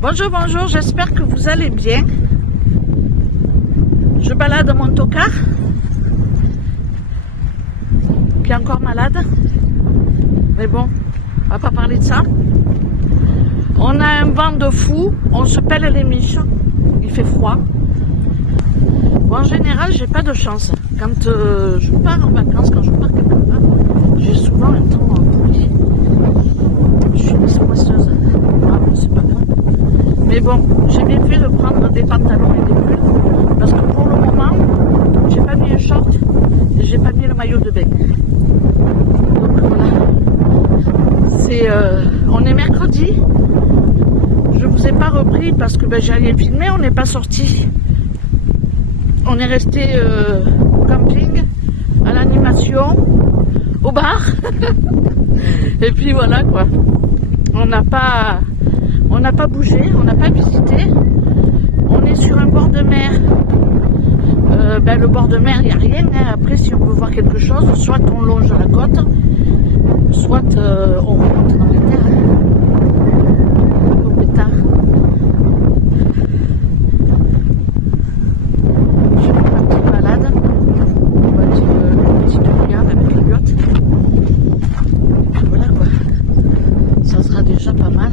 Bonjour, bonjour, j'espère que vous allez bien. Je balade mon tocard, qui est encore malade. Mais bon, on va pas parler de ça. On a un vent de fou, on se pèle les miches, il fait froid. Bon, en général, j'ai pas de chance. Quand je pars en vacances, quand je pars quelque part, j'ai souvent un temps pourri. Je suis une poisseuse. Voilà, c'est pas grave. Mais bon, j'ai bien fait de prendre des pantalons et des pulls parce que pour le moment, j'ai pas mis un short et j'ai pas mis le maillot de bain. Donc voilà. On est mercredi. Je vous ai pas repris parce que j'ai rien filmé, on n'est pas sorti. On est resté au camping, à l'animation, au bar. Et puis voilà quoi. On n'a pas bougé, on n'a pas visité. On est sur un bord de mer. Le bord de mer, il n'y a rien. Hein. Après, si on veut voir quelque chose, soit on longe la côte, soit on remonte dans les terres. Au pétard. J'ai fait ma petite balade. Une petite regard avec les yachts. Et puis voilà quoi. Ça sera déjà pas mal.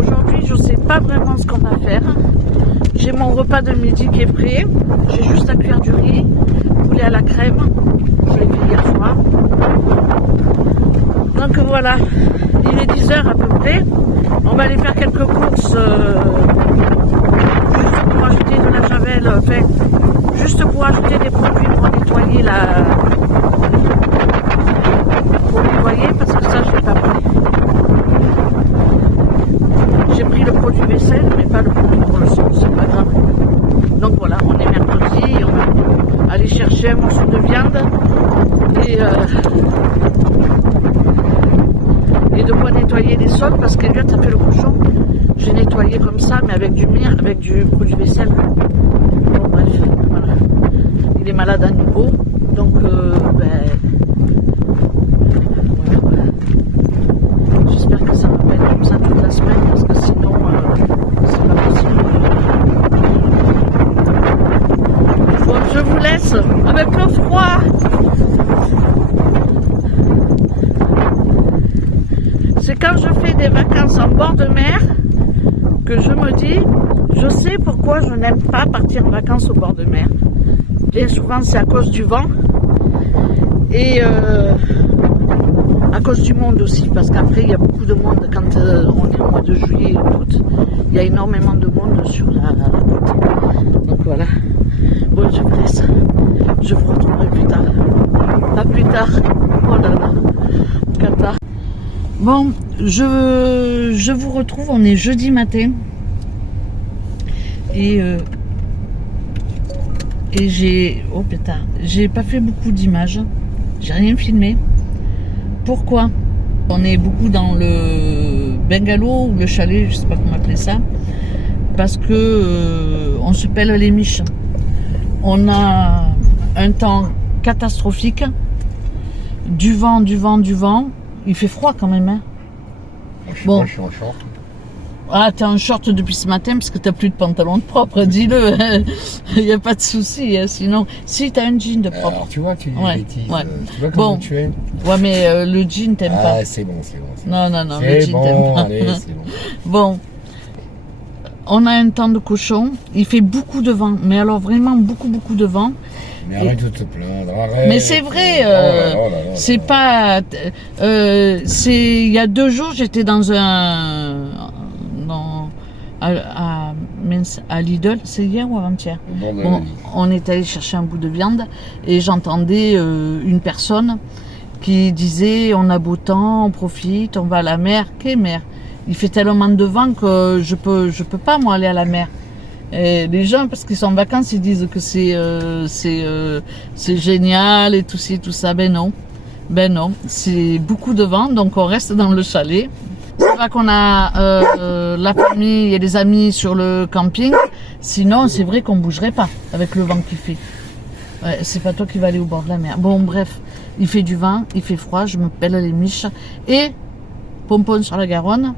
Aujourd'hui, je ne sais pas vraiment ce qu'on va faire. J'ai mon repas de midi qui est prêt. J'ai juste à cuire du riz, poulet à la crème. Je l'ai fait hier soir. Donc voilà, il est 10h à peu près. On va aller faire quelques courses juste pour ajouter de la javel, juste pour ajouter des produits pour nettoyer parce que ça je l'ai pas pris. J'ai pris le produit vaisselle mais pas le produit pour le son, c'est pas grave. Donc voilà, on est mercredi, on va aller chercher un morceau de viande et de quoi nettoyer les sols parce qu'Eliott a fait le cochon. J'ai nettoyé comme ça mais avec du produit vaisselle. Bon bref, voilà. Il est malade à nouveau, donc voilà. J'espère que ça va pas être comme ça toute la semaine parce que sinon c'est pas possible. Bon, je vous laisse avec le froid. C'est quand je fais des vacances en bord de mer que je me dis, je sais pourquoi je n'aime pas partir en vacances au bord de mer. Bien souvent c'est à cause du vent et à cause du monde aussi, parce qu'après il y a beaucoup de monde quand on est au mois de juillet et août, il y a énormément de monde sur la côte. Donc voilà. Bon, je vous laisse. Je vous retrouverai plus tard. À plus tard. Oh là là. Cata. Bon, je vous retrouve. On est jeudi matin. Et oh pétard. J'ai pas fait beaucoup d'images. J'ai rien filmé. Pourquoi? On est beaucoup dans le bungalow ou le chalet, je sais pas comment appeler ça. Parce que on se pèle les miches. On a un temps catastrophique, du vent. Il fait froid quand même. Hein. Bon. Je suis en short. Ah, t'es en short depuis ce matin parce que t'as plus de pantalon de propre, dis-le. Il n'y a pas de souci, hein. Sinon, si t'as un jean de propre. Alors, tu vois, tu dis ouais, bêtises. ouais. Tu vois comment tu es. Ouais, mais le jean, t'aimes pas. Ah, c'est bon. Non, le jean, t'aimes pas. Allez, c'est bon. Bon. On a un temps de cochon, il fait beaucoup de vent, mais alors vraiment beaucoup de vent. Mais arrête de te plaindre, arrête. Mais c'est vrai, c'est pas... il y a 2 jours, j'étais dans à Lidl, c'est hier ou avant-hier. Bon, on est allé chercher un bout de viande et j'entendais une personne qui disait on a beau temps, on profite, on va à la mer. Quelle mer? Il fait tellement de vent que je peux pas moi aller à la mer. Et les gens, parce qu'ils sont en vacances, ils disent que c'est génial et tout ci, tout ça. Ben non, c'est beaucoup de vent, donc on reste dans le chalet. C'est vrai qu'on a la famille et les amis sur le camping. Sinon, c'est vrai qu'on bougerait pas avec le vent qu'il fait. Ouais, c'est pas toi qui vas aller au bord de la mer. Bon, bref, il fait du vent, il fait froid, je me pèle les miches. Et, pompon sur la Garonne,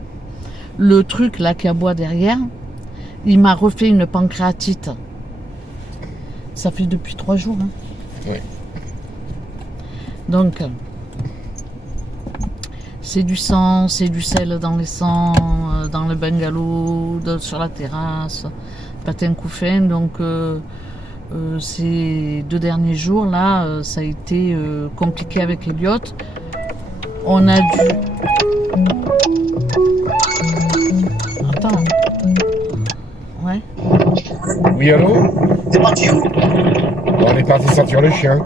le truc là qui aboie derrière, il m'a refait une pancréatite. Ça fait depuis 3 jours. Hein. Oui. Donc, c'est du sang, c'est du sel dans les sangs, dans le bungalow, sur la terrasse, patin couffin. Donc, ces 2 derniers jours là, ça a été compliqué avec Elliot. On a dû... Attends. Ouais. Oui, allô? T'es parti où? On est parti sortir le chien.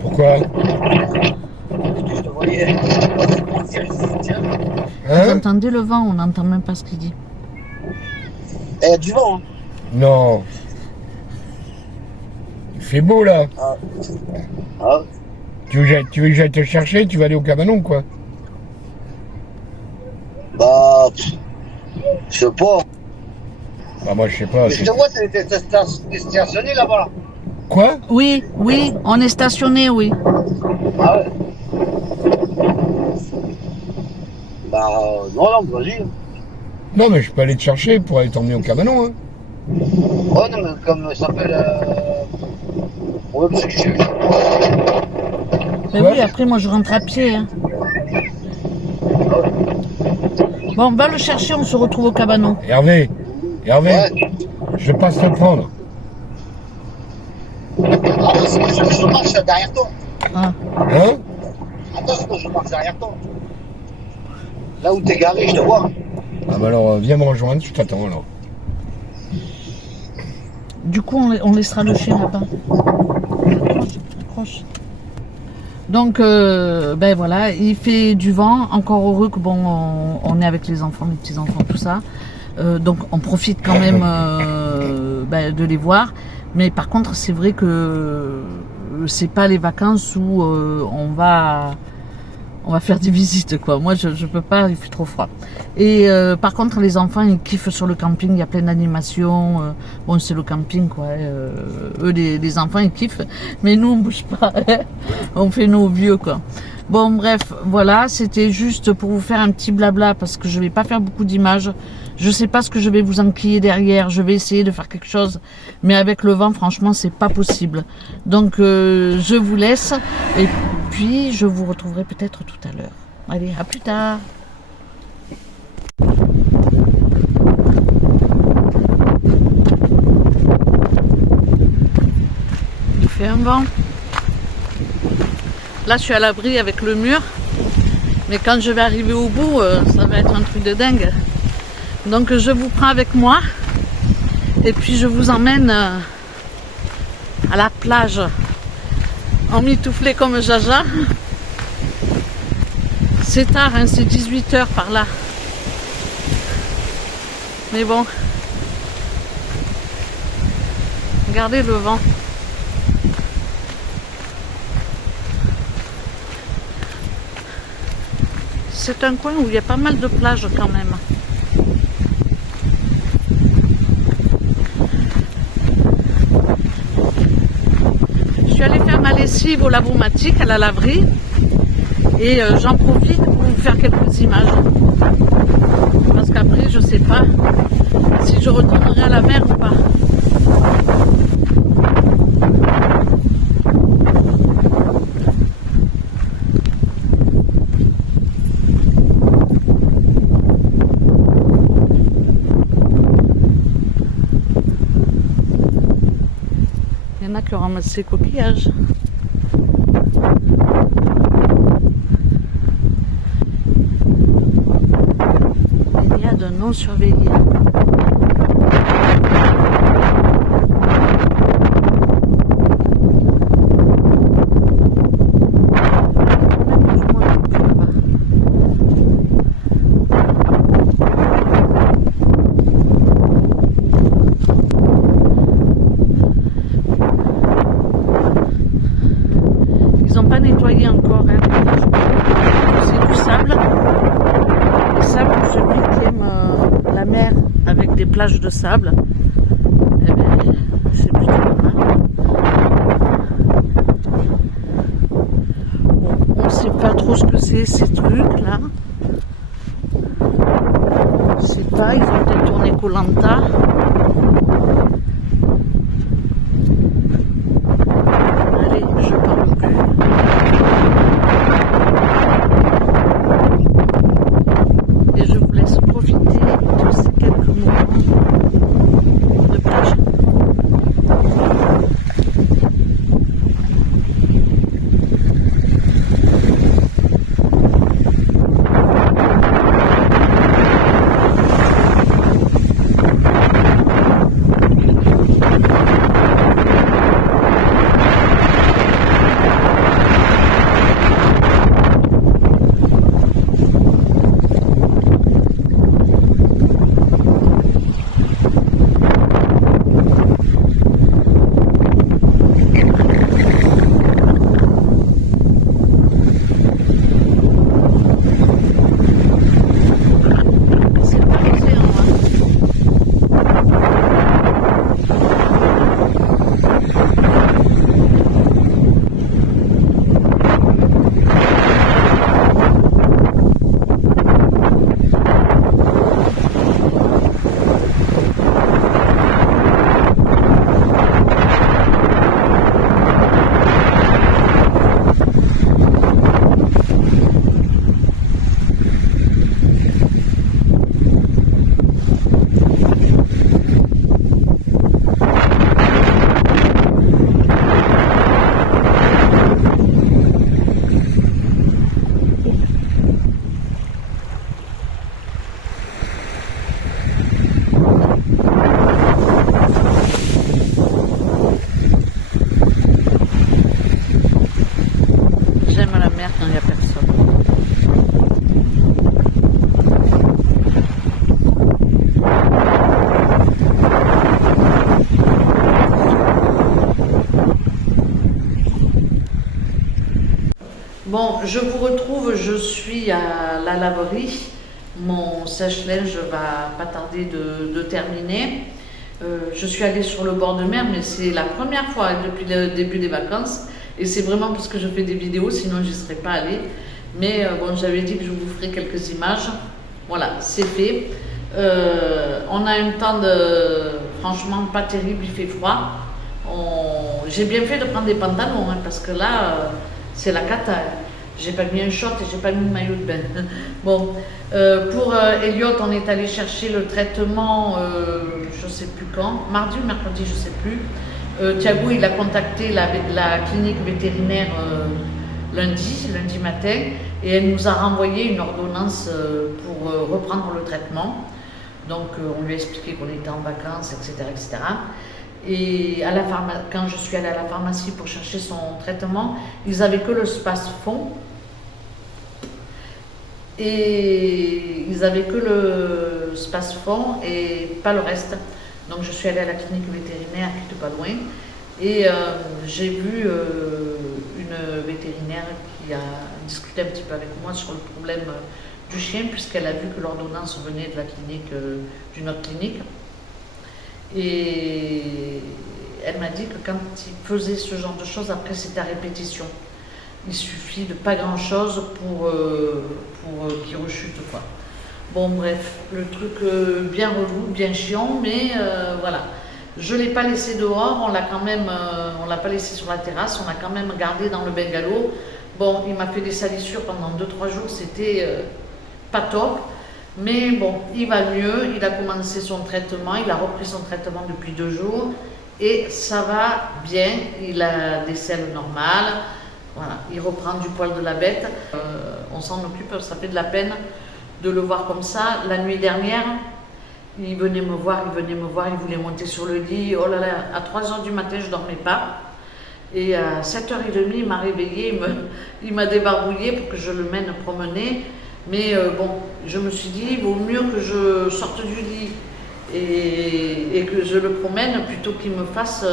Pourquoi? Je te voyais. Vous Hein? entendez le vent, on n'entend même pas ce qu'il dit. Il y a du vent. Hein. Non. Il fait beau là. Ah. Tu veux que j'aille te chercher? Tu vas aller au cabanon quoi? Bah. Je sais pas. Bah moi je sais pas. Mais je te vois, t'es stationné là-bas. Là. Quoi? Oui, oui, on est stationné, oui. Ah ouais. Bah. Non, vas-y. Non mais je peux aller te chercher pour aller t'emmener au cabanon. Hein. Ouais, non, mais comme ça s'appelle. Ouais, parce que je. Mais Quoi? oui, après moi je rentre à pied. Hein. Bon, on va le chercher, on se retrouve au cabanon. Hervé, Ouais. je passe te prendre. Ah, parce que je marche derrière toi. Ah. Hein? Attends, sinon je marche derrière toi. Là où t'es garé, je te vois. Ah bah alors viens me rejoindre, je t'attends alors. Du coup, on laissera le chien là-bas. Accroche. Donc, ben voilà, il fait du vent. Encore heureux que bon, on est avec les enfants, les petits-enfants, tout ça. Donc, on profite quand même ben, de les voir. Mais par contre, c'est vrai que c'est pas les vacances où on va faire des visites, quoi. Moi, je peux pas, il fait trop froid. Et par contre, les enfants, ils kiffent sur le camping. Il y a plein d'animations. Bon, c'est le camping, quoi. Eux, les enfants, ils kiffent. Mais nous, on bouge pas. On fait nos vieux, quoi. Bon, bref, voilà. C'était juste pour vous faire un petit blabla parce que je vais pas faire beaucoup d'images. Je sais pas ce que je vais vous enquiller derrière. Je vais essayer de faire quelque chose. Mais avec le vent, franchement, c'est pas possible. Donc, je vous laisse. Et puis, je vous retrouverai peut-être tout à l'heure. Allez, à plus tard. Il fait un vent. Là, je suis à l'abri avec le mur. Mais quand je vais arriver au bout, ça va être un truc de dingue. Donc, je vous prends avec moi. Et puis, je vous emmène à la plage. Emmitouflé comme Jaja. C'est tard, hein, c'est 18h par là. Mais bon. Regardez le vent. C'est un coin où il y a pas mal de plages quand même. Je suis allée faire ma lessive au lavomatique, à la laverie. Et j'en profite pour vous faire quelques images. Parce qu'après, je sais pas si je retournerai à la mer ou pas. Il y en a qui ont ramassé les coquillages. De non surveillés. Ils n'ont pas nettoyé encore, hein. C'est du sable. Sable, celui qui aime la mer avec des plages de sable, eh bien, c'est plutôt pas mal. Bon, on ne sait pas trop ce que c'est ces trucs là. koh Lanta. Allez, je parle plus. Et je vous laisse profiter de ces quelques moments de plage. J'aime la mer quand il n'y a personne. Bon, je vous retrouve, je suis à la laverie. Mon sèche-linge va pas tarder de terminer. Je suis allée sur le bord de mer, mais c'est la première fois depuis le début des vacances. Et c'est vraiment parce que je fais des vidéos, sinon je n'y serais pas allée. Mais bon, j'avais dit que je vous ferai quelques images. Voilà, c'est fait. On a un temps franchement pas terrible, il fait froid. J'ai bien fait de prendre des pantalons, hein, parce que là, c'est la cata. J'ai pas mis un short et j'ai pas mis de maillot de bain. Bon, pour Elliot, on est allé chercher le traitement, je sais plus quand, mardi ou mercredi, je sais plus. Thiago, il a contacté la clinique vétérinaire lundi matin, et elle nous a renvoyé une ordonnance pour reprendre le traitement. Donc on lui a expliqué qu'on était en vacances, etc. etc. Et quand je suis allée à la pharmacie pour chercher son traitement, ils n'avaient que le Spasfon. Et ils n'avaient que le Spasfon et pas le reste. Donc je suis allée à la clinique vétérinaire qui n'était pas loin. Et j'ai vu une vétérinaire qui a discuté un petit peu avec moi sur le problème du chien, puisqu'elle a vu que l'ordonnance venait de la clinique, d'une autre clinique. Et elle m'a dit que quand il faisait ce genre de choses, après c'était à répétition. Il suffit de pas grand chose pour qu'il rechute, quoi. Bon bref, le truc bien relou, bien chiant, mais voilà. Je ne l'ai pas laissé dehors, on l'a pas laissé sur la terrasse, on l'a quand même gardé dans le bungalow. Bon, il m'a fait des salissures pendant 2-3 jours, c'était pas top. Mais bon, il va mieux, il a commencé son traitement, il a repris son traitement depuis 2 jours et ça va bien, il a des selles normales, voilà, il reprend du poil de la bête, on s'en occupe, ça fait de la peine de le voir comme ça. La nuit dernière, il venait me voir, il voulait monter sur le lit, oh là là, à 3h du matin je ne dormais pas. Et à 7h30, il m'a réveillée, il m'a débarbouillé pour que je le mène promener. Mais bon, je me suis dit, il vaut mieux que je sorte du lit et que je le promène plutôt qu'il me fasse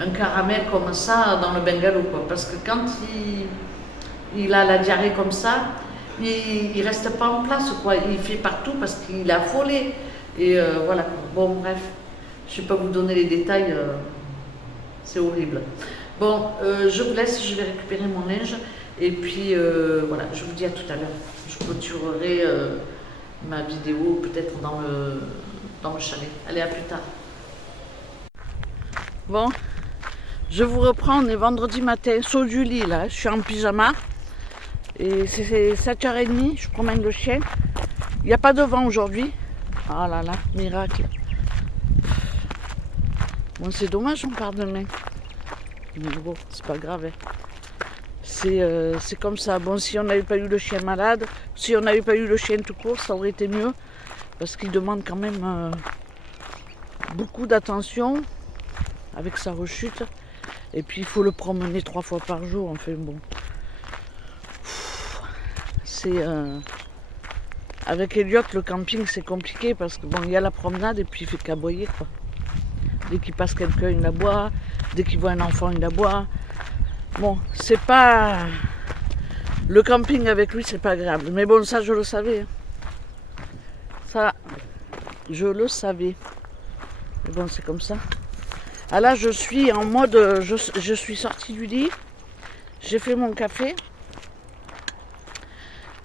un caramel comme ça dans le bungalow, quoi. Parce que quand il a la diarrhée comme ça, il reste pas en place, quoi. Il fait partout parce qu'il est affolé. Et voilà. Bon, bref, je ne vais pas vous donner les détails, c'est horrible. Bon, je vous laisse, je vais récupérer mon linge. Et puis voilà, je vous dis à tout à l'heure. Je clôturerai ma vidéo peut-être dans le chalet. Allez, à plus tard. Bon, je vous reprends, on est vendredi matin, saut du lit là, je suis en pyjama. Et c'est 7h30, je promène le chien. Il n'y a pas de vent aujourd'hui. Ah là là, miracle. Bon, c'est dommage, on part demain. Mais bon, c'est pas grave. Hein. C'est comme ça. Bon, si on n'avait pas eu le chien malade, si on n'avait pas eu le chien tout court, ça aurait été mieux. Parce qu'il demande quand même beaucoup d'attention avec sa rechute. Et puis il faut le promener 3 fois par jour. Enfin bon. C'est avec Elliot, le camping c'est compliqué parce que bon, il y a la promenade et puis il fait qu'aboyer quoi. Dès qu'il passe quelqu'un, il aboie. Dès qu'il voit un enfant, il aboie. Bon, c'est pas... Le camping avec lui, c'est pas agréable. Mais bon, ça, je le savais. Ça, je le savais. Mais bon, c'est comme ça. Ah là, je suis en mode... Je suis sortie du lit. J'ai fait mon café.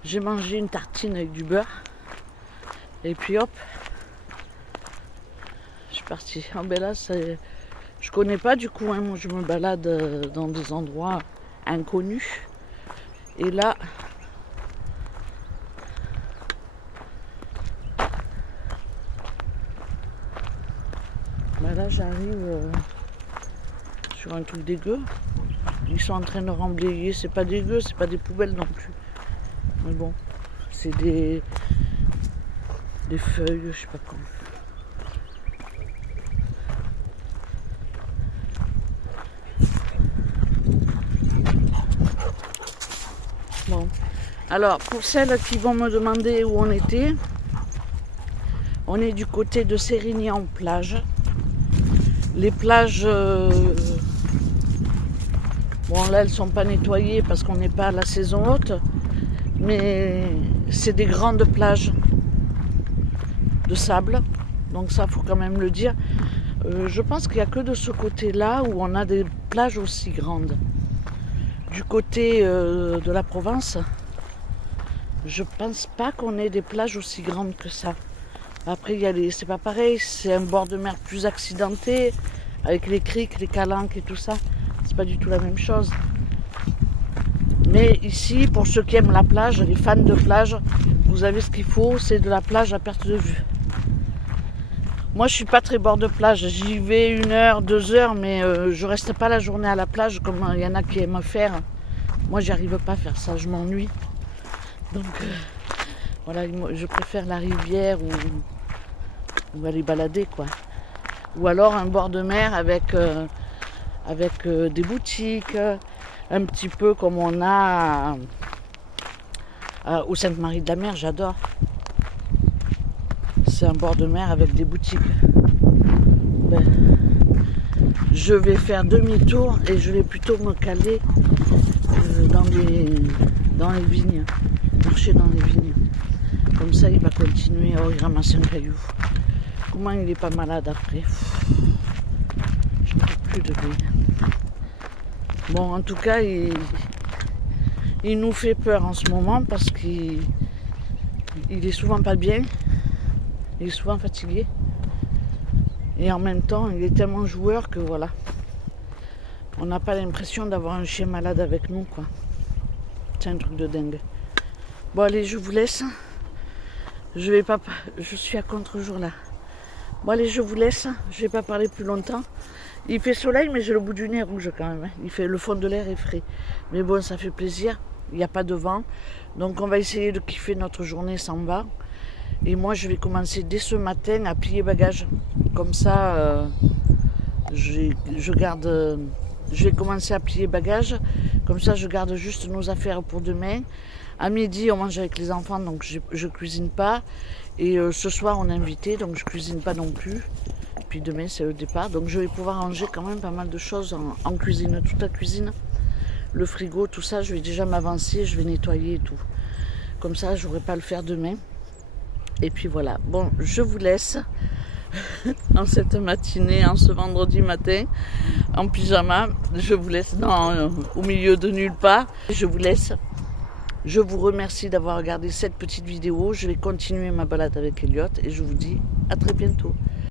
J'ai mangé une tartine avec du beurre. Et puis hop. Je suis partie. Ah ben là, c'est... Je connais pas du coup, hein. Moi je me balade dans des endroits inconnus. Et là, là j'arrive sur un truc dégueu. Ils sont en train de remblayer, c'est pas dégueu, c'est pas des poubelles non plus. Mais bon, c'est des feuilles, je sais pas comment. Bon. Alors, pour celles qui vont me demander où on était, on est du côté de Sérignan-Plage. Les plages, bon là elles sont pas nettoyées parce qu'on n'est pas à la saison haute, mais c'est des grandes plages de sable, donc ça faut quand même le dire. Je pense qu'il n'y a que de ce côté-là où on a des plages aussi grandes. Du côté de la Provence, je pense pas qu'on ait des plages aussi grandes que ça. Après, c'est pas pareil, c'est un bord de mer plus accidenté, avec les criques, les calanques et tout ça. C'est pas du tout la même chose. Mais ici, pour ceux qui aiment la plage, les fans de plage, vous avez ce qu'il faut, c'est de la plage à perte de vue. Moi, je suis pas très bord de plage. J'y vais 1 heure, 2 heures, mais je reste pas la journée à la plage comme il y en a qui aiment faire. Moi, j'y arrive pas à faire ça, je m'ennuie. Donc, voilà, je préfère la rivière ou aller balader, quoi. Ou alors un bord de mer avec des boutiques, un petit peu comme on a au Sainte-Marie-de-la-Mer, j'adore. C'est un bord de mer avec des boutiques. Ben, je vais faire demi-tour et je vais plutôt me caler dans les vignes, marcher dans les vignes. Comme ça, il va continuer. Oh, il ramasse un caillou. Comment il n'est pas malade après? Je ne peux plus de lui. Bon, en tout cas, il nous fait peur en ce moment parce qu'il est souvent pas bien. Il est souvent fatigué. Et en même temps, il est tellement joueur que voilà. On n'a pas l'impression d'avoir un chien malade avec nous, quoi. C'est un truc de dingue. Bon, allez, je vous laisse. Je suis à contre-jour là. Bon, allez, je vous laisse. Je vais pas parler plus longtemps. Il fait soleil, mais j'ai le bout du nez rouge quand même. Le fond de l'air est frais. Mais bon, ça fait plaisir. Il n'y a pas de vent. Donc, on va essayer de kiffer notre journée sans vent. Et moi, je vais commencer dès ce matin à plier bagages. Comme ça, je vais commencer à plier bagages. Comme ça, je garde juste nos affaires pour demain. À midi, on mange avec les enfants, donc je cuisine pas. Et ce soir, on est invité, donc je cuisine pas non plus. Puis demain, c'est le départ. Donc je vais pouvoir ranger quand même pas mal de choses en cuisine, toute la cuisine. Le frigo, tout ça, je vais déjà m'avancer, je vais nettoyer et tout. Comme ça, je n'aurai pas à le faire demain. Et puis voilà. Bon, je vous laisse en cette matinée, en ce vendredi matin, en pyjama. Je vous laisse au milieu de nulle part. Je vous laisse. Je vous remercie d'avoir regardé cette petite vidéo. Je vais continuer ma balade avec Elliot et je vous dis à très bientôt.